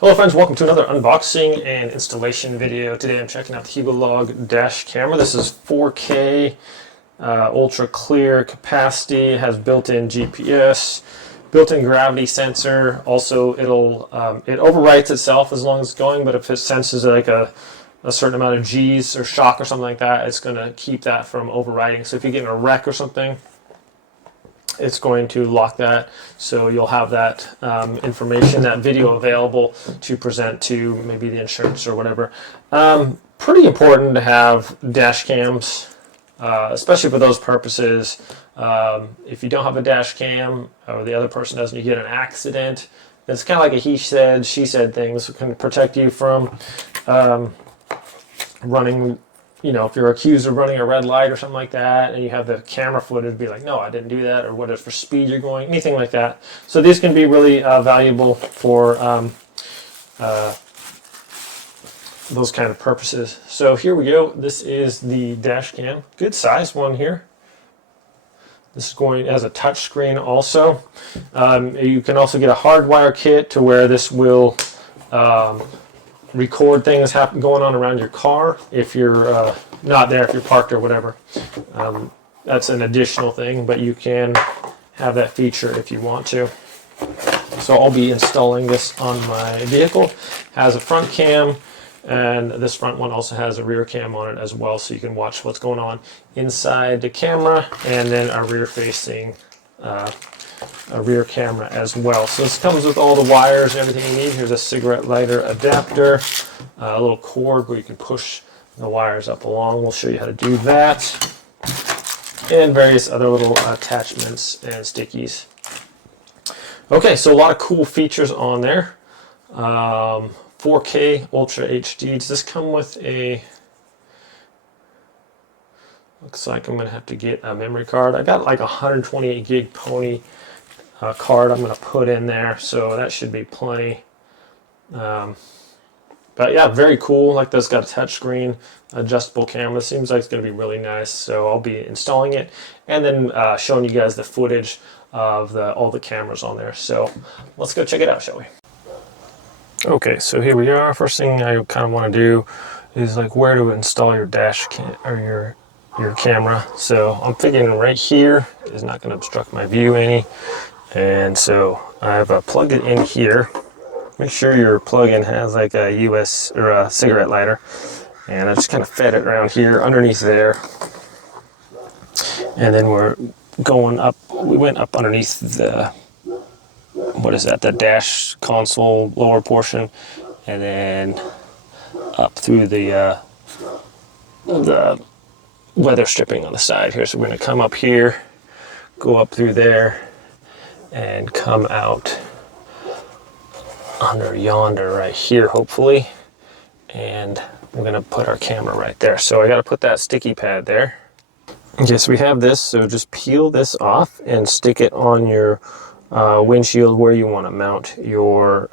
Hello friends, welcome to another unboxing and installation video. Today I'm checking out the Hugolog Dash camera. This is 4K, ultra clear capacity, has built-in GPS, built-in gravity sensor. Also it overwrites itself as long as it's going, but if it senses like a certain amount of G's or shock or something like that, it's going to keep that from overwriting. So if you get in a wreck or something, it's going to lock that, so you'll have that information, that video available to present to maybe the insurance or whatever. Pretty important to have dash cams, especially for those purposes. If you don't have a dash cam or the other person doesn't, you get an accident. It's kind of like a he said, she said thing. This can protect you from running. You know, if you're accused of running a red light or something like that, and you have the camera footage, be like, no, I didn't do that, or what if for speed you're going, anything like that. So these can be really valuable for those kind of purposes. So here we go. This is the dash cam. Good size one here. This is going as a touch screen also. You can also get a hardwire kit to where this will record things going on around your car if you're not there, if you're parked or whatever. That's an additional thing, but you can have that feature if you want to. So I'll be installing this on my vehicle. It has a front cam, and this front one also has a rear cam on it as well, so you can watch what's going on inside the camera, and then a rear facing a rear camera as well. So this comes with all the wires and everything you need. Here's a cigarette lighter adapter, a little cord where you can push the wires up along. We'll show you how to do that, and various other little attachments and stickies. Okay, so a lot of cool features on there. 4K Ultra HD. Does this come with a... Looks like I'm going to have to get a memory card. I got like a 128 gig Pony card I'm going to put in there, so that should be plenty. But yeah, very cool. Like this, got a touchscreen, adjustable camera. Seems like it's going to be really nice. So I'll be installing it and then showing you guys the footage of all the cameras on there. So let's go check it out, shall we? Okay, so here we are. First thing I kind of want to do is like where to install your dash cam or your camera. So I'm thinking right here is not going to obstruct my view any. And so I've plugged it in here. Make sure your plug-in has like a US or a cigarette lighter. And I just kind of fed it around here underneath there. And then we're going up, we went up underneath the, what is that, the dash console lower portion, and then up through the weather stripping on the side here. So we're going to come up here, go up through there, and come out under yonder right here, hopefully. And we're going to put our camera right there. So I got to put that sticky pad there. Okay, so we have this, so just peel this off and stick it on your windshield where you want to mount your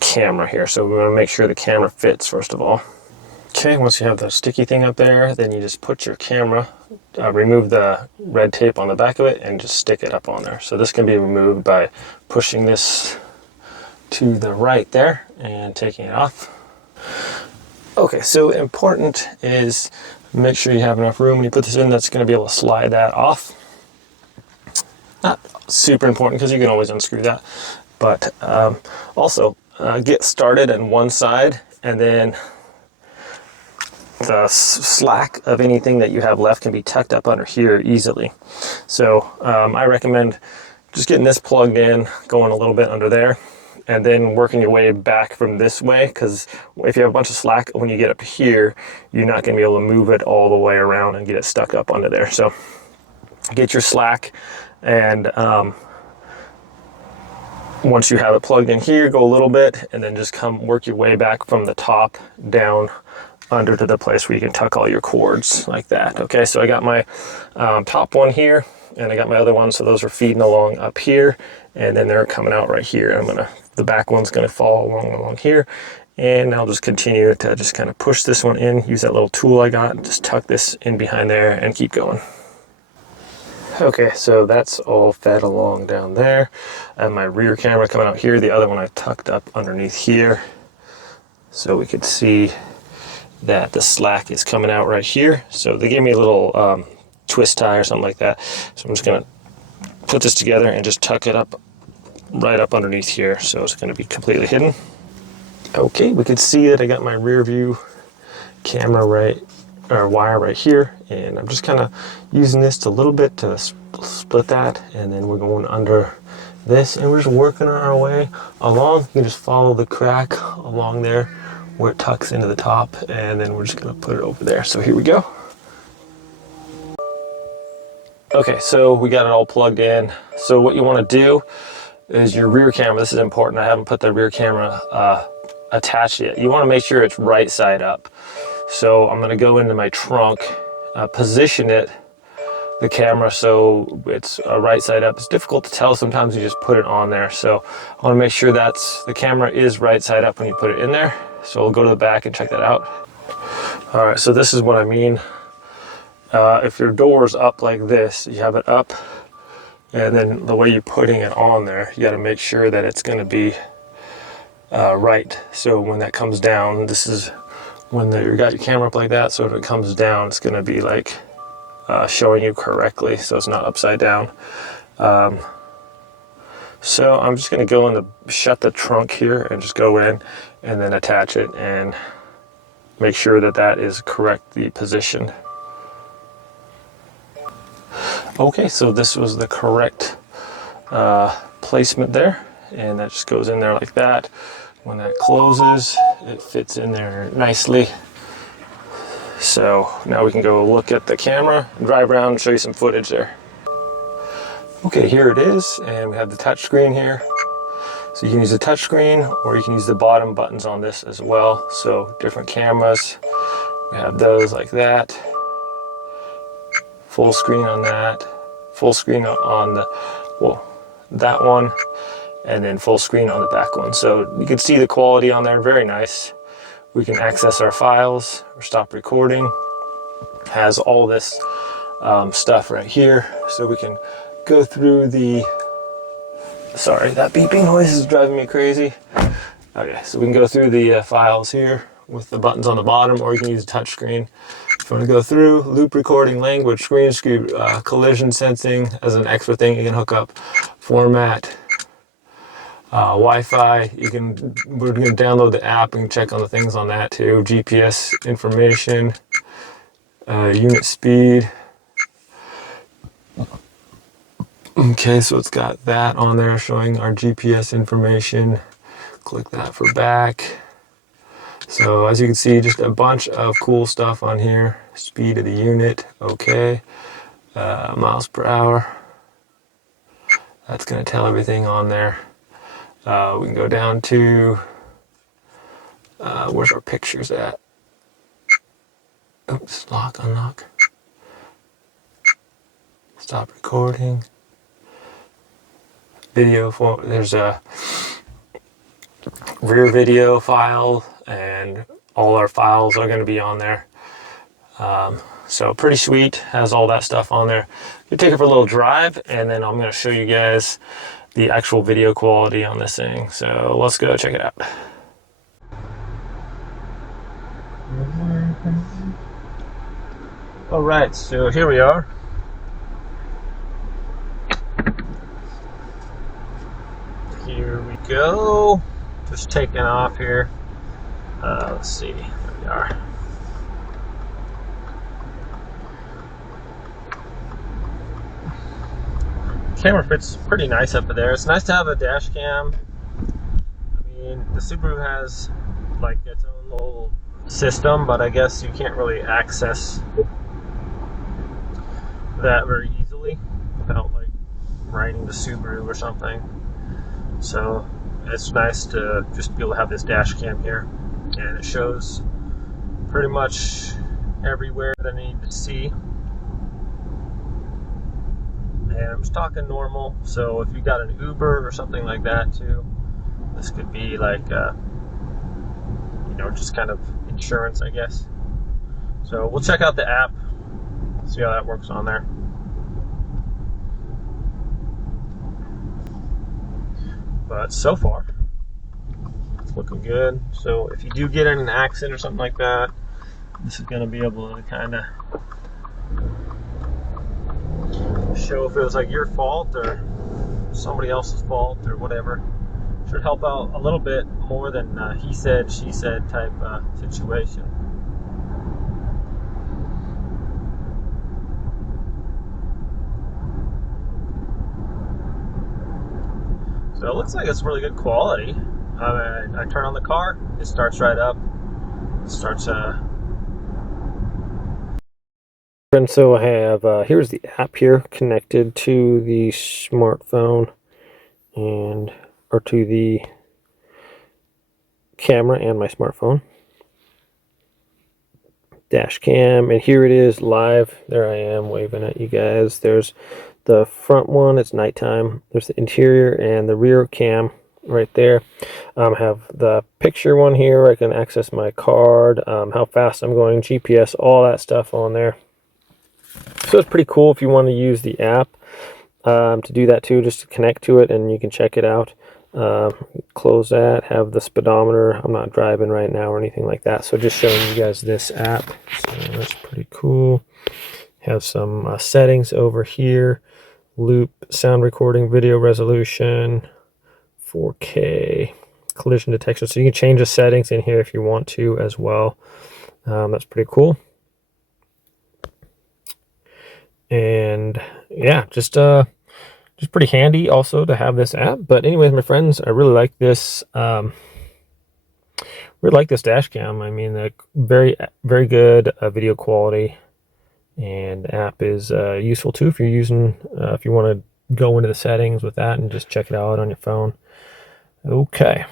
camera here. So we want to make sure the camera fits first of all. Okay, once you have the sticky thing up there, then you just put your camera, remove the red tape on the back of it, and just stick it up on there. So this can be removed by pushing this to the right there and taking it off. Okay, so important is make sure you have enough room when you put this in that's going to be able to slide that off. Not super important because you can always unscrew that, but also get started on one side, and then the slack of anything that you have left can be tucked up under here easily. So I recommend just getting this plugged in, going a little bit under there, and then working your way back from this way, because if you have a bunch of slack when you get up here, you're not going to be able to move it all the way around and get it stuck up under there. So get your slack, and once you have it plugged in here, go a little bit, and then just come work your way back from the top down under to the place where you can tuck all your cords like that. Okay, so I got my top one here, and I got my other one, so those are feeding along up here, and then they're coming out right here. The back one's gonna fall along here, and I'll just continue to just kind of push this one in, use that little tool I got, just tuck this in behind there and keep going. Okay, so that's all fed along down there. I have my rear camera coming out here. The other one I tucked up underneath here, so we could see that the slack is coming out right here. So they gave me a little twist tie or something like that. So I'm just gonna put this together and just tuck it up right up underneath here. So it's gonna be completely hidden. Okay, we can see that I got my rear view camera wire right here, and I'm just kind of using this a little bit to split that, and then we're going under this, and we're just working our way along. You can just follow the crack along there where it tucks into the top, and then we're just going to put it over there. So here we go. Okay, so we got it all plugged in. So what you want to do is your rear camera, this is important, I haven't put the rear camera attached yet. You want to make sure it's right side up. So I'm going to go into my trunk, position the camera so it's right side up. It's difficult to tell sometimes, you just put it on there. So I want to make sure the camera is right side up when you put it in there. So we'll go to the back and check that out. All right, so this is what I mean. If your door is up like this, you have it up, and then the way you're putting it on there, you got to make sure that it's going to be right. So when that comes down, this is when you got your camera up like that, so if it comes down, it's going to be like showing you correctly, so it's not upside down. So I'm just going to go in shut the trunk here and just go in and then attach it and make sure that that is correctly positioned. Okay, so this was the correct placement there, and that just goes in there like that. When that closes, it fits in there nicely. So now we can go look at the camera, drive around and show you some footage there. Okay, here it is, and we have the touch screen here. So you can use the touch screen, or you can use the bottom buttons on this as well. So different cameras, we have those like that. Full screen on that, full screen on that one, and then full screen on the back one. So you can see the quality on there, very nice. We can access our files or stop recording. Has all this stuff right here, so we can go through sorry, that beeping noise is driving me crazy. Okay, so we can go through the files here with the buttons on the bottom, or you can use a touch screen. If you want to go through loop recording, language, screen scoop, collision sensing as an extra thing you can hook up, format, Wi-Fi. We're going to download the app and check on the things on that too. GPS information, unit speed. Okay, so it's got that on there showing our GPS information. Click that for back. So as you can see, just a bunch of cool stuff on here. Speed of the unit, okay. Miles per hour. That's going to tell everything on there. We can go down to, where's our pictures at? Oops, lock, unlock. Stop recording. Video, there's a rear video file, and all our files are going to be on there. So pretty sweet, has all that stuff on there. You take it for a little drive, and then I'm going to show you guys the actual video quality on this thing. So let's go check it out. All right, so here we are. Here we go. Just taking off here. Let's see, there we are. Camera fits pretty nice up there. It's nice to have a dash cam. I mean, the Subaru has like its own little system, but I guess you can't really access that very easily without like riding the Subaru or something. So it's nice to just be able to have this dash cam here, and it shows pretty much everywhere that I need to see. And I'm just talking normal, so if you got an Uber or something like that too, this could be like just kind of insurance, I guess. So we'll check out the app, see how that works on there. but so far it's looking good. So if you do get in an accident or something like that, this is going to be able to kind of show if it was like your fault or somebody else's fault or whatever. Should help out a little bit more than he said, she said type situation. So it looks like it's really good quality. I turn on the car, it starts right up. It starts. And so I have here's the app here connected to the smartphone and or to the camera and my smartphone. Dash cam, and here it is live. There I am waving at you guys. There's the front one, it's nighttime. There's the interior and the rear cam right there. Have the picture one here where I can access my card, how fast I'm going, GPS, all that stuff on there. So it's pretty cool if you want to use the app to do that too, just to connect to it and you can check it out. Close that, have the speedometer. I'm not driving right now or anything like that, so just showing you guys this app. So that's pretty cool. Have some settings over here: loop, sound recording, video resolution, 4K, collision detection. So you can change the settings in here if you want to as well. That's pretty cool. And yeah, just pretty handy also to have this app. But anyways, my friends, I really like this. Really like this dash cam. I mean, the very good video quality, and the app is useful too if you're using if you want to go into the settings with that and just check it out on your phone. Okay.